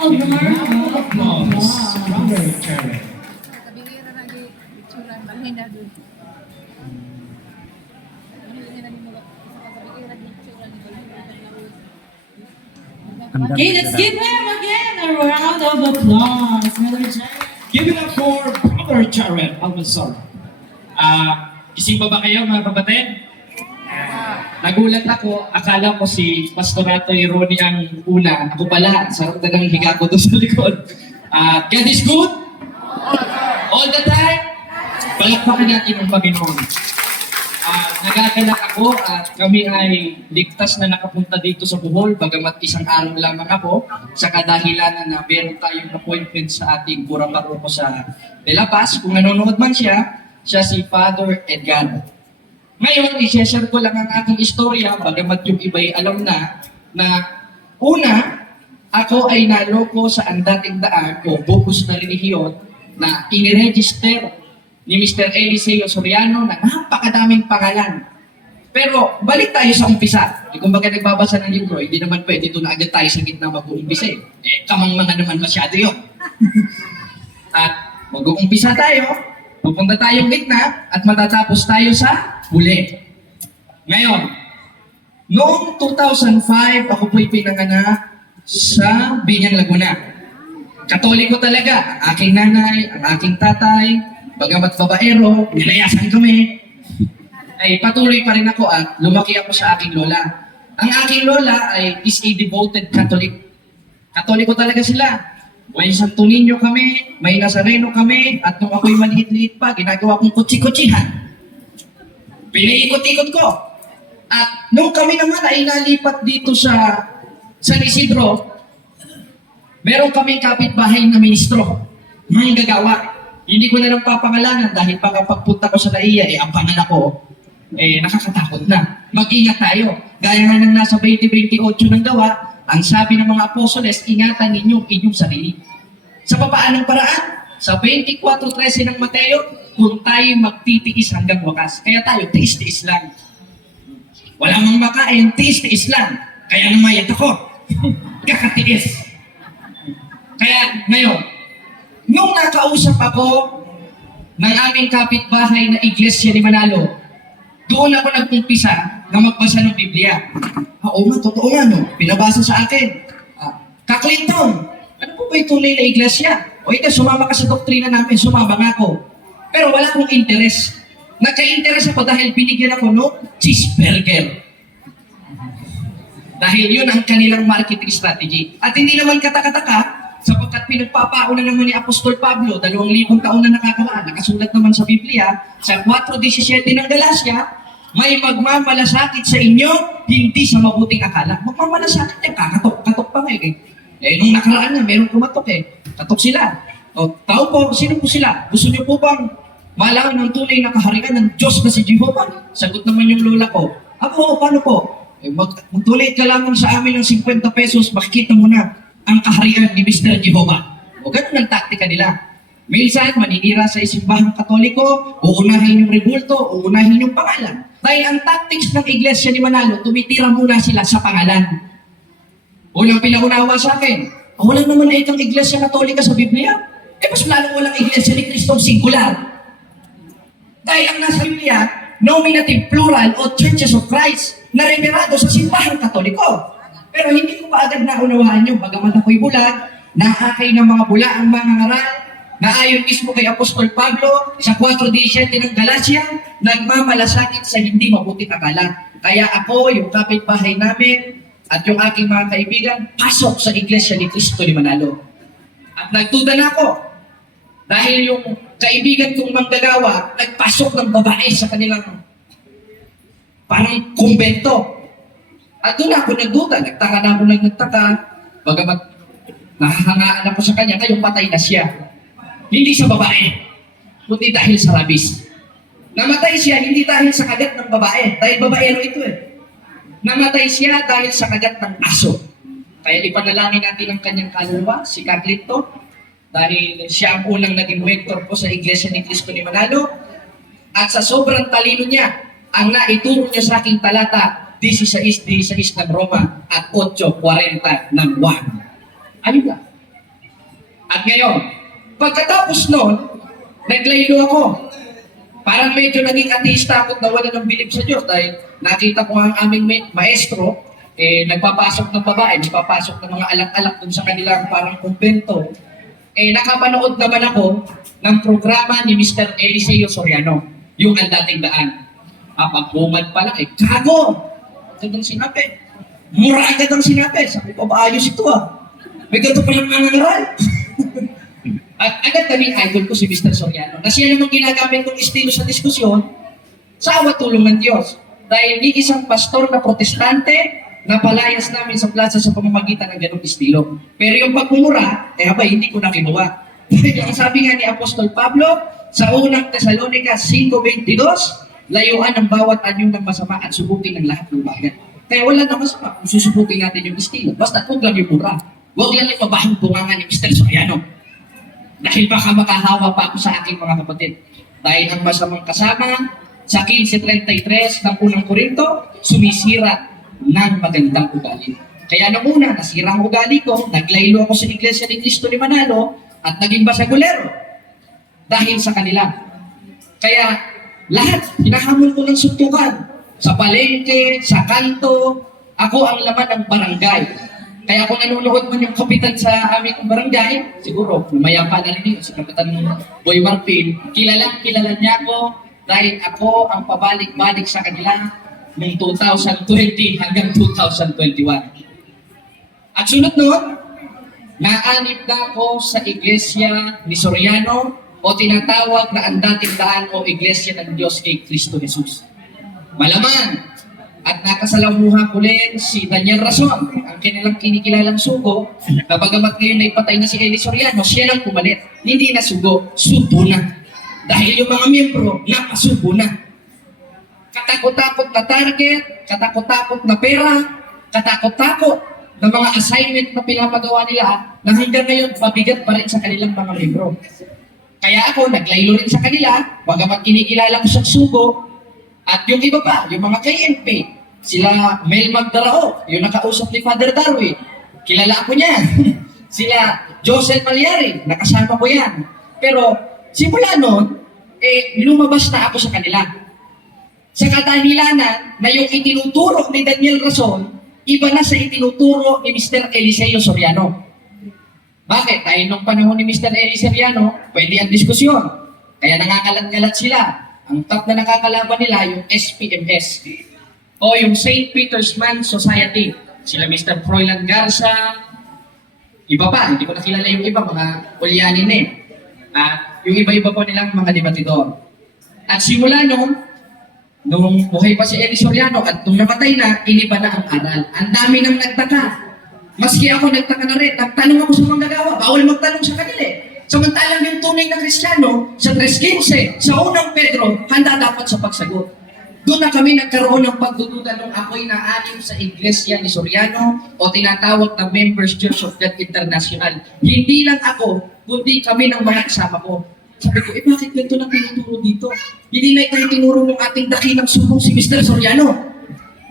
A round of applause. Brother Jared. Kabigyan na lagi picturean balhin na doon. Okay, let's give him again a round of applause. Brother Jared. Give it up for Brother Jared Almanzar. Gising pa ba kayo mga kapatid? Nagulat ako, akala ko si Pastorato Ronnie ang una. Ako pala, sarap na ng higa ko doon sa likod. God is good? All the time? Palakpakan natin ang Panginoon. Nagagalak ako at kami ay ligtas na nakapunta dito sa Bohol, bagamat isang araw lamang ako, sa kadahilanan na meron tayong appointment sa ating purang paroko sa De La Paz. Kung nanonood man siya si Father Edgar. Ngayon, i-share ko lang ang aking istorya, bagamat yung iba'y alam na una, ako ay naloko sa ang dating daan o buhos na relihiyon na iniregister ni Mr. Eliseo Soriano na napakadaming pangalan. Pero balik tayo sa umpisa. Kung baga nagbabasa ng libro, hindi naman pwede doon na agad tayo sa gitna mag-uumpisa eh. Kamang-mga naman masyado yun. At mag-uumpisa tayo, pupunta tayong gitna at matatapos tayo sa huli. Ngayon, noong 2005, ako po'y pinanganak sa Binyang Laguna. Katoliko talaga, ang aking nanay, ang aking tatay, bagamat babaero, nilayasan kami, ay patuloy pa rin ako at lumaki ako sa aking lola. Ang aking lola is a devoted Catholic. Katoliko talaga sila. May Santo Niño kami, may Nazareno kami, at nung ako'y maliit-liit pa, ginagawa kong kutsi-kutsihan. Pinaikot-ikot ko. At nung kami naman ay nalipat dito sa San Isidro, meron kaming kapitbahay na ministro, mga gagawa. Hindi ko na lang papangalanan dahil pagpunta ko sa Naiya, ang pangalan ko, nakakatakot na. Mag-ingat tayo. Gaya nga ng nasa 20-28 ng gawa, ang sabi ng mga apostoles, ingatan ninyo inyong sarili. Sa papaanong paraan? Sa 24:13 ng Mateo, kung tayo magtitiis hanggang wakas. Kaya tayo, tiis-tiis lang. Wala mang makain, tiis-tiis lang. Kaya namayat ako. Kakatiis. Kaya ngayon, nung nakausap ako ng aming kapitbahay na iglesia ni Manalo, doon ako nag-umpisa na magbasa ng Biblia. Oo nga, totoo nga, no? Pinabasa sa akin. Clinton, ano po ba yung tunay na iglesia? O ito, sumama ka sa doktrina namin, sumama nga ako. Pero wala akong interest. Nagka-interest ako dahil binigyan ako no cheeseburger. Dahil yun ang kanilang marketing strategy. At hindi naman katakataka, sapagkat pinagpapauna naman ni Apostol Pablo, 2,000 taon na nakakaraan, nakasulat naman sa Biblia, sa 4:17 ng Galacia, may magmamalasakit sa inyo, hindi sa mabuting akala. Magmamalasakit yan, katok pa nga eh. Nung nakaraan na, meron kumatok eh. Katok sila. O, tao po, sino po sila? Gusto niyo po bang malaman ng tunay na kaharian ng Diyos na si Jehovah? Sagot naman yung lola ko. Ako, paano po? Magtuloy ka lamang sa amin ng 50 pesos, makikita mo na ang kaharian ni Mr. Jehovah. O ganun ang taktika nila. Minsan, maninira sa isimbahang Katoliko, uunahin yung rebulto, uunahin yung pangalan. Dahil ang tactics ng iglesia ni Manalo, tumitira muna sila sa pangalan. Unang pinaunawa sa akin, wala naman na itong iglesia Katolika sa Biblia. Mas lalong walang iglesia ni Cristo singular. Dahil ang nasa Biblia, nominative plural o churches of Christ na remerado sa simbahang Katoliko. Pero hindi ko pa agad naunawahan yun. Bagamat ako'y bulag, nakakay ng mga bula ang mga ngaral, na ayon mismo kay Apostol Pablo sa 4:17 ng Galacia, nagmamalasakit sa hindi mabuting akala. Kaya ako, yung kapitbahay namin, at yung aking mga kaibigan, pasok sa iglesia ni Cristo ni Manalo. At nagtuda na ako. Dahil yung kaibigan kong manggagawa, nagpasok ng babae sa kanilang parang kumbento. At doon ako nagduda, nagtaka na ako nagtaka, bagamat nahahangaan ako sa kanya, kayong patay na siya. Hindi sa babae, kundi dahil sa rabis. Namatay siya hindi dahil sa kagat ng babae, dahil babaero ito eh. Namatay siya dahil sa kagat ng aso. Kaya ipanalangin natin ang kanyang kaluluwa, si Carlito, dahil siya ang unang naging mentor po sa Iglesia ni Cristo ni Manalo. At sa sobrang talino niya, ang naituro niya sa aking talata, 16:16 ng Roma at 8:40 ng Juan. Ayun ba? At ngayon, pagkatapos nun, naglaylo ako. Parang medyo naging ateista ako at nawala ng bilib sa Diyos dahil nakita ko ang aming maestro, nagpapasok ng babae, nagpapasok ng mga alak-alak dun sa kanilang parang kumbento. Nakapanood naman ako ng programa ni Mr. Eliseo Soriano, yung Ang Dating Daan. Pag-bumad pa lang, gago! Agad ang sinabi. Mura agad ang sinabi. Sabi ko, maayos ito May ganito palang nangangaral. At agad kaming idol ko si Mr. Soriano na siya namang ginagamit ng estilo sa diskusyon sa awa tulong ng Diyos. Dahil ni isang pastor na protestante na palayas namin sa plaza sa pamamagitan ng ganong estilo. Pero yung pagmumura, hindi ko nakinuha. Ang sabi nga ni Apostol Pablo sa unang Tesalonica 5:22, layuan ang bawat anyo ng masama at subukin ang lahat ng bagay. Kaya wala na masama kung susubukin natin yung estilo. Basta huwag lang yung mura. Huwag lang yung mabahang bunganga ni Mr. Soriano. Dahil baka makahawa pa ako sa aking mga kapatid. Dahil ang masamang kasama sa 15:33 ng unang Korinto, sumisira ng magandang ugali. Kaya nung una, nasira ang ugali ko, naglaylo ako sa Iglesia ni Cristo ni Manalo, at naging basagulero. Dahil sa kanila. Kaya lahat, hinahamon ko ng suntukan. Sa palengke, sa kanto, ako ang laman ng barangay. Kaya kung nanonood man yung kapitan sa aming barangay, siguro, mayapa na rin yun, si Kapitan Boy Marpil, kilala niya ako dahil ako ang pabalik-balik sa kanila noong 2020 hanggang 2021. At sunod noon, naanib na ako sa Iglesia ni Soriano o tinatawag na Ang Dating Daan o Iglesia ng Diyos kay Cristo Jesus. Malaman, at nakasalamuha ko rin si Daniel Rason, ang kanilang kinikilalang sugo, na bagamat ngayon ay patay na si Eli Soriano, siya lang pumalit. Hindi na sugo, subo na. Dahil yung mga miyembro, nakasubo na. Katakot-takot na target, katakot-takot na pera, katakot-takot na mga assignment na pinapagawa nila na hanggang ngayon pabigat pa rin sa kanilang mga miyembro. Kaya ako, naglaylo rin sa kanila, bagamat kinikilala ko sa sugo. At yung iba pa, yung mga KNP, sila Mel Magdarao, yung nakausap ni Father Darwin, kilala ako niya. Sila Joseph Malyari, nakasama ko yan. Pero simula noon, lumabas na ako sa kanila. Sa kadahilanan na yung itinuturo ni Daniel Rason, iba na sa itinuturo ni Mr. Eliseo Soriano. Bakit? Dahil nung panahon ni Mr. Eliseo Soriano, pwede ang diskusyon. Kaya nakakalat-galat sila. Ang top na nakakalaban nila yung SPMS o yung St. Peter's Man Society. Sila Mr. Froilan Garza, iba pa, hindi ko nakilala yung iba, mga ulyanin At yung iba-iba po nilang mga debatidor. At simula nung buhay pa si Eli Soriano at nung namatay na, iniba na ang aral. Ang dami nang nagtaka. Maski ako nagtaka na rin, nagtanong ako sa manggagawa, bawal magtanong sa kanila Samantalang yung tunay na Kristiyano, sa 3:15, sa unang Pedro, handa dapat sa pagsagot. Doon na kami nagkaroon ng pagdududa nung ako'y naanim sa Iglesia ni Soriano o tinatawag na Members Church of God International. Hindi lang ako, kundi kami ng mga kasama ko. Sabi ko, bakit ganito na tinuturo dito? Hindi na ito tinuro ng ating dakilang sugo si Mr. Soriano.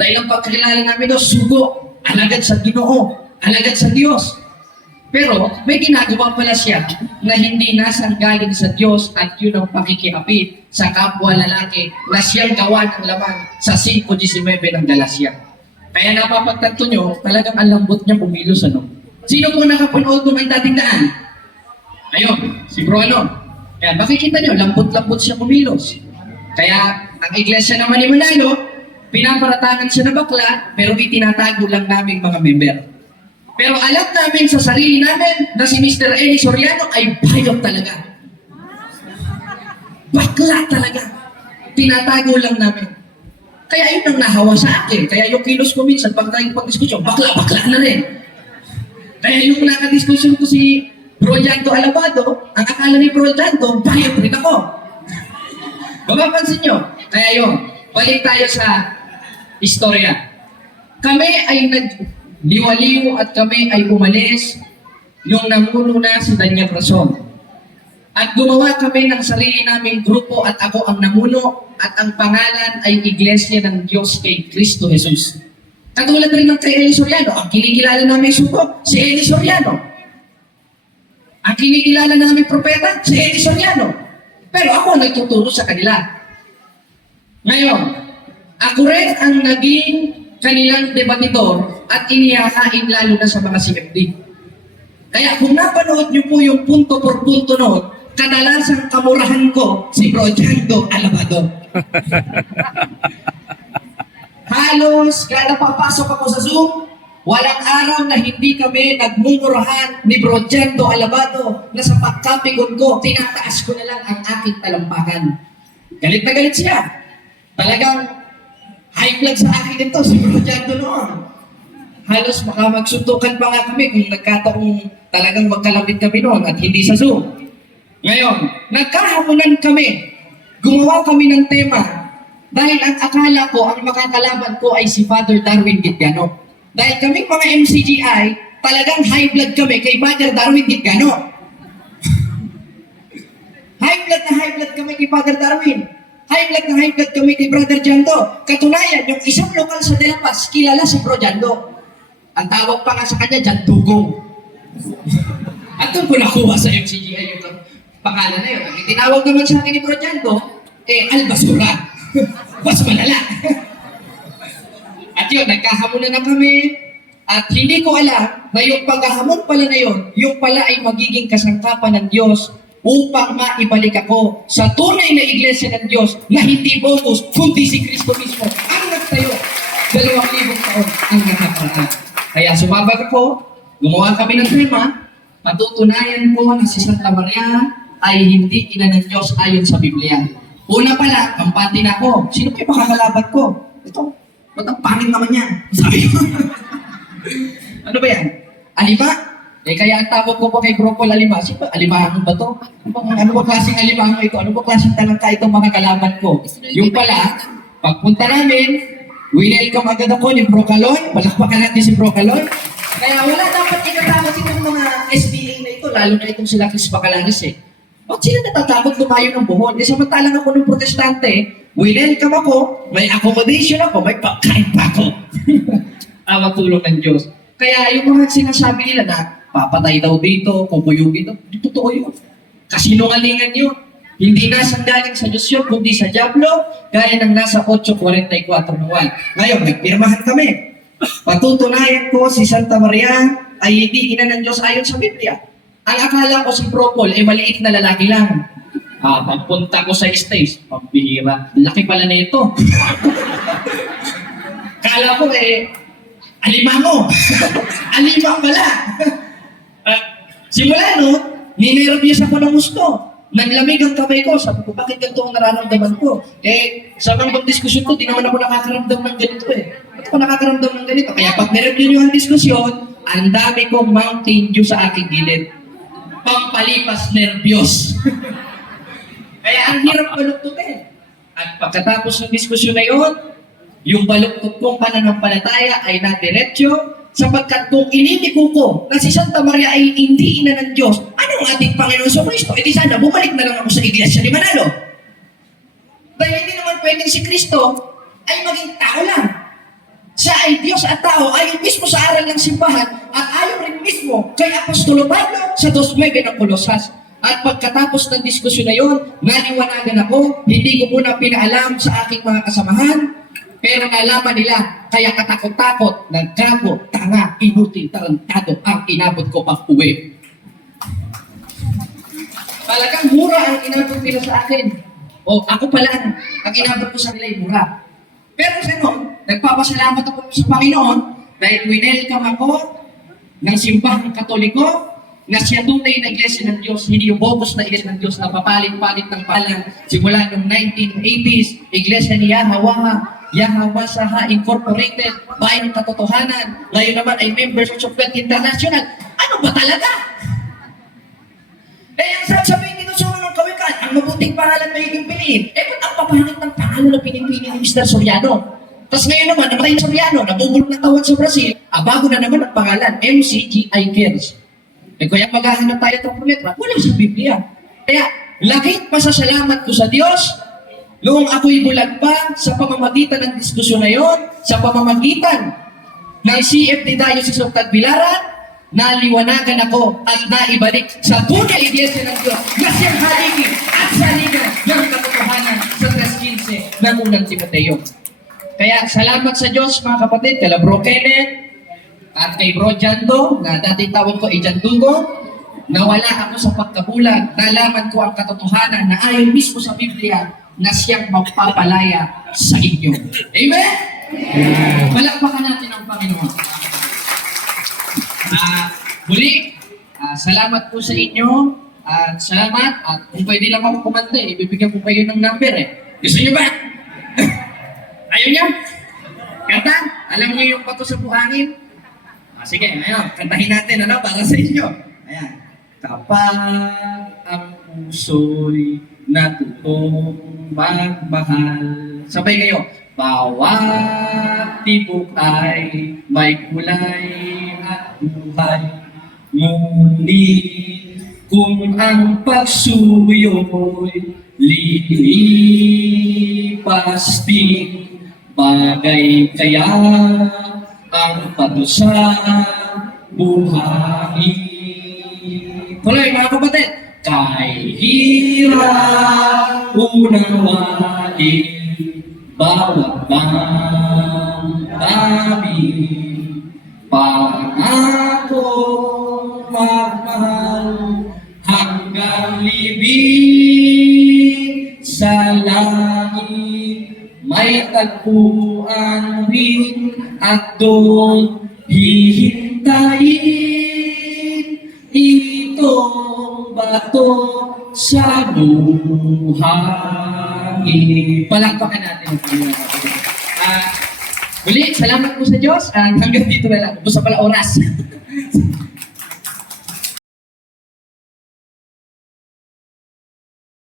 Dahil ang pagkakilala namin doon, sugo, alagad sa Ginoo, alagad sa Diyos. Pero may ginagawa pala siya na hindi nasanggaling sa Diyos at yun ang pakikiapit sa kapwa lalaki na siyang gawa ng laman sa 5:19 ng Galacia. Kaya napapagtanto nyo, talagang ang lambot niya kumilos. Sino po nakapanood ng Ang Dating Daan? Ayun, si Bruno. Kaya makikita nyo, lambot-lambot siya kumilos. Kaya ang iglesia naman ni Manalo, pinaparatangan siya na bakla, pero itinatago lang naming mga member. Pero alam namin sa sarili namin na si Mr. Eli Soriano ay bayot talaga. Bakla talaga. Tinatago lang namin. Kaya yun ang nahawa sa akin. Kaya yung kilos ko minsan, pag tayong pag-diskusyon, bakla na rin. Kaya yung nakadiskusyon ko si Bro Janto Alabado, ang akala ni Bro Janto, bayot rin ako. Mapapansin nyo. Kaya yun, balik tayo sa istorya. Kami ay liwaliw at kami ay umalis nung namuno na si Daniel Rason. At gumawa kami ng sarili naming grupo at ako ang namuno at ang pangalan ay Iglesia ng Diyos kay Cristo Jesus. Katulad rin ng kay Eli Soriano, ang kinikilala namin suko, si Eli Soriano. Ang kinikilala namin propeta, si Eddie Soriano. Pero ako ang nagtuturo sa kanila. Ngayon, ako rin ang naging kanilang debatidor at inihahain lalo na sa mga CFD. Kaya kung napanood niyo po yung punto por punto noon, kadalasang kamurahan ko si Bro Jando Alabado. Halos kada papasok ako sa Zoom, walang araw na hindi kami nagmumurahan ni Bro Jando Alabado na sa pagkapikon ko, tinataas ko na lang ang aking talampakan. Galit na galit siya. Talagang high blood sa akin ito, si Bro Jando noon. Halos baka magsuntukan pa nga kami kung nagkataong talagang magkalapit kami noon at hindi sa Zoom. Ngayon, nagkahamunan kami. Gumawa kami ng tema dahil ang akala ko, ang makakalaban ko ay si Father Darwin Gitgano. Dahil kami mga MCGI, talagang high blood kami kay Father Darwin Gitgano. High blood kami kay Father Darwin. High blood kami kay Brother Jando. Katunayan, yung isang lokal sa De La Paz, kilala si Bro Jando. Ang tawag pa nga sa kanya, Jandugong. At doon ko nakuha sa MCGI yung pangalan na yun. Ang tinawag naman sa akin ni Bro Jando, Albasura. Mas malala. At yun, nagkahamunan na kami. At hindi ko alam na yung paghahamon pala na yun, yung pala ay magiging kasangkapan ng Diyos upang maibalik ako sa tunay na iglesia ng Diyos na hindi bonus, kundi si Kristo mismo ang nagtayo. 2,000 taon ang nakakaraan. Kaya sumabag ako, gumawa kami ng tema, patutunayan ko na si Santa Maria ay hindi ina ng Diyos ayon sa Biblia. Una pala, kampante na ako. Sino pa yung makakalaban ko? Ito, ba't ang pangit naman yan? Sabi ko. Ano ba yan? Alima? Kaya ang tawag ko po kay Bro Paul Alima. Sino ba? Alimango ba to? Ano ba klaseng alimango ito? Ano ba klaseng talangka itong mga kalaban ko? Yung pala, pagpunta namin, winelcome agad ako ni Bro Calon. Palakpakan natin si Bro Calon. Kaya wala dapat ikatakot itong mga SBA na ito, lalo na itong sila Chris Bacalanes eh. Ba't sila natatakot lumayo ng buhon? Eh, samantalang ako ng protestante, winelcome ako, may accommodation ako, may pagkain pa ako. Ang tulong ng Diyos. Kaya yung mga sinasabi nila na papatay daw dito, kukuyugin daw, hindi totoo yun. Kasinungalingan yun. Hindi nasa galing sa Diyos yun, kundi sa Diablo, gaya ng nasa 8:44 ng 1. Ngayon, nagpirmahan kami. Patutunayan ko si Santa Maria ay hindi ina ng Diyos ayon sa Biblia. Ang akala ko si Bro Paul ay maliit na lalaki lang. Pagpunta ko sa stage, pambihira. Laki pala na ito. Kala ko alimango. Alima pala. Simula no, ninervyos ako ng gusto. Nanlamig ang kamay ko. Sabi ko, bakit ganito ang nararamdaman ko? Sa mga diskusyon ko, di naman ako nakakaramdam ng ganito Ba't ako nakakaramdam ng ganito? Kaya pag nireview nyo ang diskusyon, ang dami kong Mountain Dew sa aking gilid. Pampalipas nervyos. Kaya ang hirap baluktutin. At pagkatapos ng diskusyon na yun, yung baluktot kong pananampalataya ay nadiretso sapagkat kung ininiko ko na si Santa Maria ay hindi ina ng Diyos, anong ating Panginoon sa Kristo? E di sana bumalik na lang ako sa iglesia ni Manalo. Dahil hindi naman pwedeng si Kristo ay maging tao lang. Siya ay Diyos at tao, ayon mismo sa aral ng simbahan at ayon rin mismo kay Apostolo Pablo sa 2:9 ng Kolosas. At pagkatapos ng diskusyon na yun, naliwanagan ako, hindi ko muna pinaalam sa aking mga kasamahan, pero nalaman nila, kaya katakot-takot, nagkabo, tanga, inutil, tarantado ang inabot ko pag uwi. Talagang mura ang inabot nila sa akin. O ako pala, ang inabot ko sa nila ay mura. Pero sa noon, nagpapasalamat ako sa Panginoon dahil winelcome ako ng simbahang Katoliko na siya tunay na iglesia ng Diyos, hindi yung bogus na iglesia ng Diyos na papalit-palit ng palang simula noong 1980s, iglesia ni Yahweh Saha Incorporated, Bayan ng Katotohanan, ngayon naman ay members of Church International. Ano ba talaga? Ang sasabihin dito sa mga kawikan, ang mabuting pangalan magiging piliin. Ba't ang papangit ng pangalan na pinipili ni Mr. Soriano? Tapos ngayon naman, namatay yung Soriano, nabubulok ng tawad sa Brazil, bago na naman ang pangalan, MCGI Cares. Kaya maghahanap tayo ng prometra, wala sa Biblia. Kaya, lakit pasasalamat ko sa Diyos, noong ako'y bulag pa sa pamamagitan ng diskusyon na yon, sa pamamagitan ng CFD Diocese of Tagbilaran, naliwanagan ako at naibalik sa tunay iglesia ng Diyos na siyang haligi at saligan ng katotohanan sa 3.15 ng unang Timoteo. Kaya salamat sa Diyos mga kapatid, kala Bro Kenneth at kay Bro Jando, na dati tawag ko ay Jandugo, nawala ako sa pagkabulag, nalaman ko ang katotohanan na ayon mismo sa Biblia na siyang magpapalaya sa inyo. Amen? Palakpakan natin ang Panginoon. Muli, salamat po sa inyo. At salamat. At kung pwede lang ako kumanta, ibibigyan ko kayo ng number Gusto niyo ba? Ayaw niyo? Kanta? Alam niyo yung Bato sa Buhangin? Sige, ayun. Kantahin natin, para sa inyo. Ayan. Kapag ang puso'y natutong magmahal. Sabay kayo. Bawat tibok ay may kulay at buhay. Ngunit kung ang pagsuyo'y lilipas din, bagay kaya ang Bato sa Buhangin. Tuloy mga kapatid. Kay hirap unawain bawat damdamin, pangako magmahal hanggang libing sa langit. May tagpuan rin at doon hihintayin itong bato sa buhangin. Palakpakan natin ang Panginoon. Muli, salamat po sa Diyos. Hanggang dito na lang. Gusto pala oras.